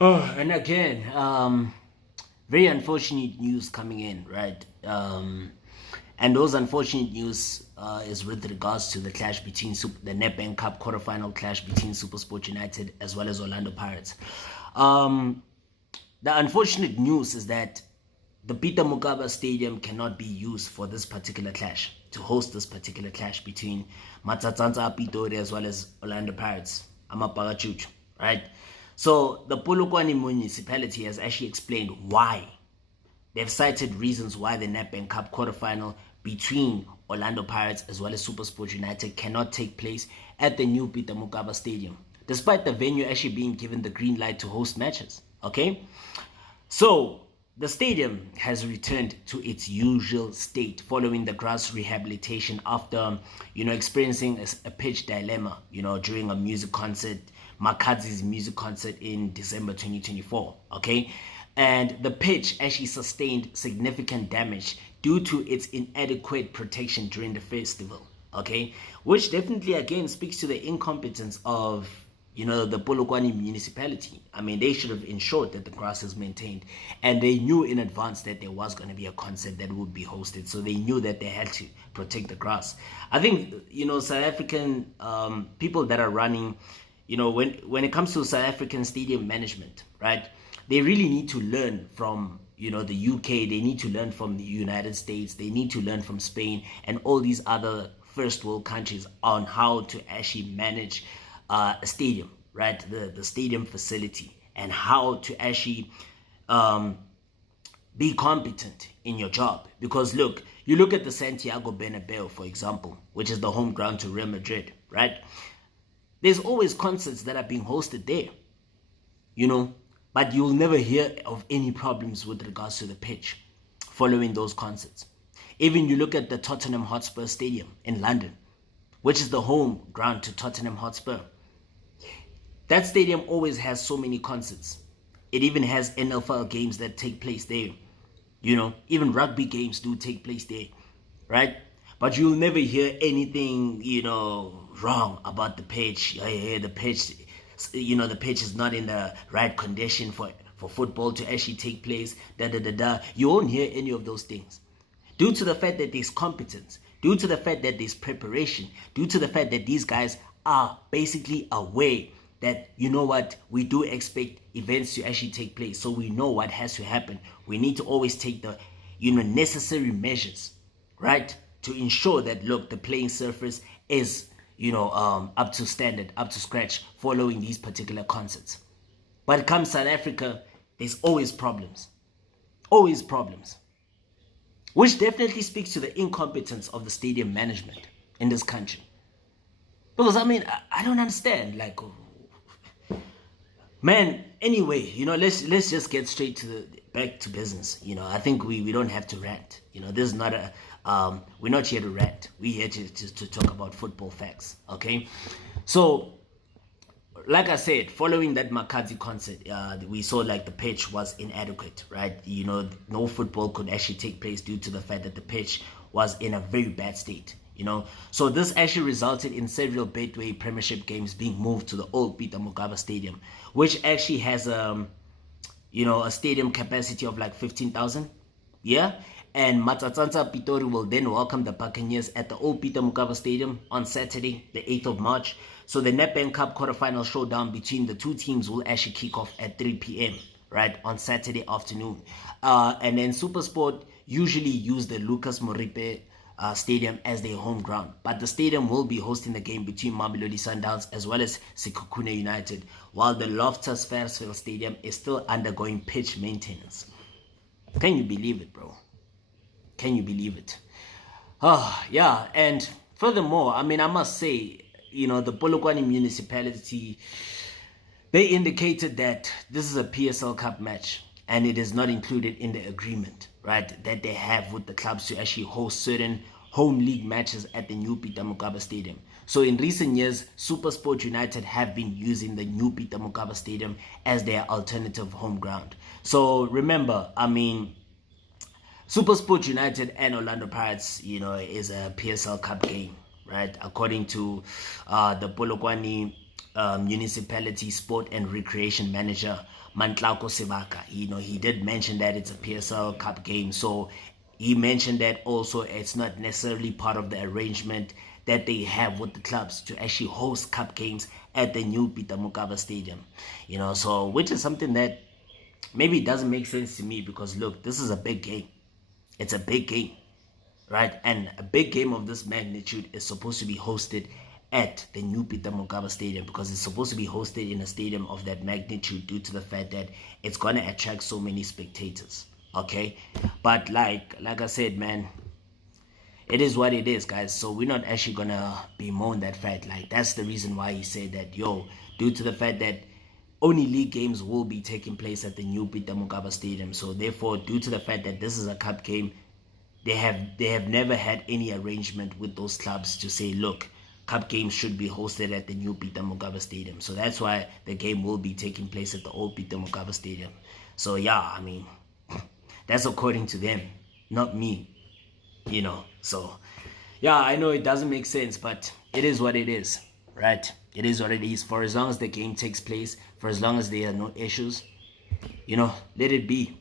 Oh, and again, very unfortunate news coming in, right? And those unfortunate news is with regards to the clash between the NetBank Cup quarterfinal clash between Supersport United as well as Orlando Pirates. Um, the unfortunate news is that the Peter Mokaba Stadium cannot be used for this particular clash, to host this particular clash between Matsatsanza Pitori as well as Orlando Pirates, Amapagachuchu, right? So the Polokwane municipality has actually explained why. They've cited reasons why the NetBank Cup quarterfinal between Orlando Pirates as well as Supersport United cannot take place at the new Peter Mokaba Stadium, despite the venue actually being given the green light to host matches. Okay? So the stadium has returned to its usual state following the grass rehabilitation after, experiencing a pitch dilemma, during a music concert, Makadzi's music concert in December 2024. Okay. And the pitch actually sustained significant damage due to its inadequate protection during the festival. Okay. Which definitely again speaks to the incompetence of the Polokwane municipality. I mean, they should have ensured that the grass is maintained, and they knew in advance that there was going to be a concert that would be hosted, so they knew that they had to protect the grass. I think South African people that are running, when it comes to South African stadium management, right? They really need to learn from the UK. They need to learn from the United States. They need to learn from Spain and all these other first world countries on how to actually manage a stadium, right? The stadium facility, and how to actually be competent in your job. Because look, you look at the Santiago Bernabeu, for example, which is the home ground to Real Madrid, right? There's always concerts that are being hosted there, but you'll never hear of any problems with regards to the pitch following those concerts. Even you look at the Tottenham Hotspur Stadium in London, which is the home ground to Tottenham Hotspur. That stadium always has so many concerts. It even has NFL games that take place there. Even rugby games do take place there, right? But you'll never hear anything, wrong about the pitch. The pitch, the pitch is not in the right condition for football to actually take place. You won't hear any of those things, due to the fact that there's competence, due to the fact that there's preparation, due to the fact that these guys are basically aware that, what, we do expect events to actually take place. So we know what has to happen. We need to always take the, necessary measures, right? To ensure that, look, the playing surface is, up to standard, up to scratch, following these particular concepts. But come South Africa, there's always problems. Always problems. Which definitely speaks to the incompetence of the stadium management in this country. Because, I don't understand. Like, man, anyway, let's just get straight to back to business. I think we don't have to rant. This is not a we're not here to rant. We're here to talk about football facts. Okay, so like I said, following that Makadzi concert, we saw like the pitch was inadequate, right? No football could actually take place due to the fact that the pitch was in a very bad state. So this actually resulted in several Betway Premiership games being moved to the old Peter Mokaba Stadium, which actually has a stadium capacity of like 15,000. Yeah, and Matsatsanza Pitori will then welcome the Buccaneers at the old Peter Mokaba Stadium on Saturday, the 8th of March. So the NetBank Cup quarterfinal showdown between the two teams will actually kick off at 3 p.m. right on Saturday afternoon. And then Supersport usually use the Lucas Moripe Stadium as their home ground, but the stadium will be hosting the game between Mamelodi Sundowns as well as Sekhukhune United, while the Loftus Versfeld Stadium is still undergoing pitch maintenance. Can you believe it, bro? Can you believe it? Oh, yeah. And furthermore, I must say, the Polokwane municipality, they indicated that this is a PSL Cup match and it is not included in the agreement, right, that they have with the clubs to actually host certain home league matches at the new Peter Mokaba Stadium. So in recent years, Supersport United have been using the new Peter Mokaba Stadium as their alternative home ground. So remember, Supersport United and Orlando Pirates, is a PSL Cup game, right? According to the Polokwane Municipality Sport and Recreation Manager Mantlako Sebaka. He did mention that it's a PSL Cup game, so he mentioned that also it's not necessarily part of the arrangement that they have with the clubs to actually host cup games at the new Peter Mokaba Stadium. So which is something that maybe doesn't make sense to me, because look, this is a big game. It's a big game, right? And a big game of this magnitude is supposed to be hosted at the new Peter Mokaba Stadium, because it's supposed to be hosted in a stadium of that magnitude due to the fact that it's going to attract so many spectators. Okay, but like I said, man, it is what it is, guys. So we're not actually gonna bemoan that fact. Like, that's the reason why he said that, due to the fact that only league games will be taking place at the new Peter Mokaba Stadium. So therefore, due to the fact that this is a cup game, they have never had any arrangement with those clubs to say, look, cup games should be hosted at the new Peter Mokaba Stadium. So that's why the game will be taking place at the old Peter Mokaba Stadium. So yeah, I mean, that's according to them, not me. So yeah, I know it doesn't make sense, but it is what it is, right? It is what it is. For as long as the game takes place, for as long as there are no issues, let it be.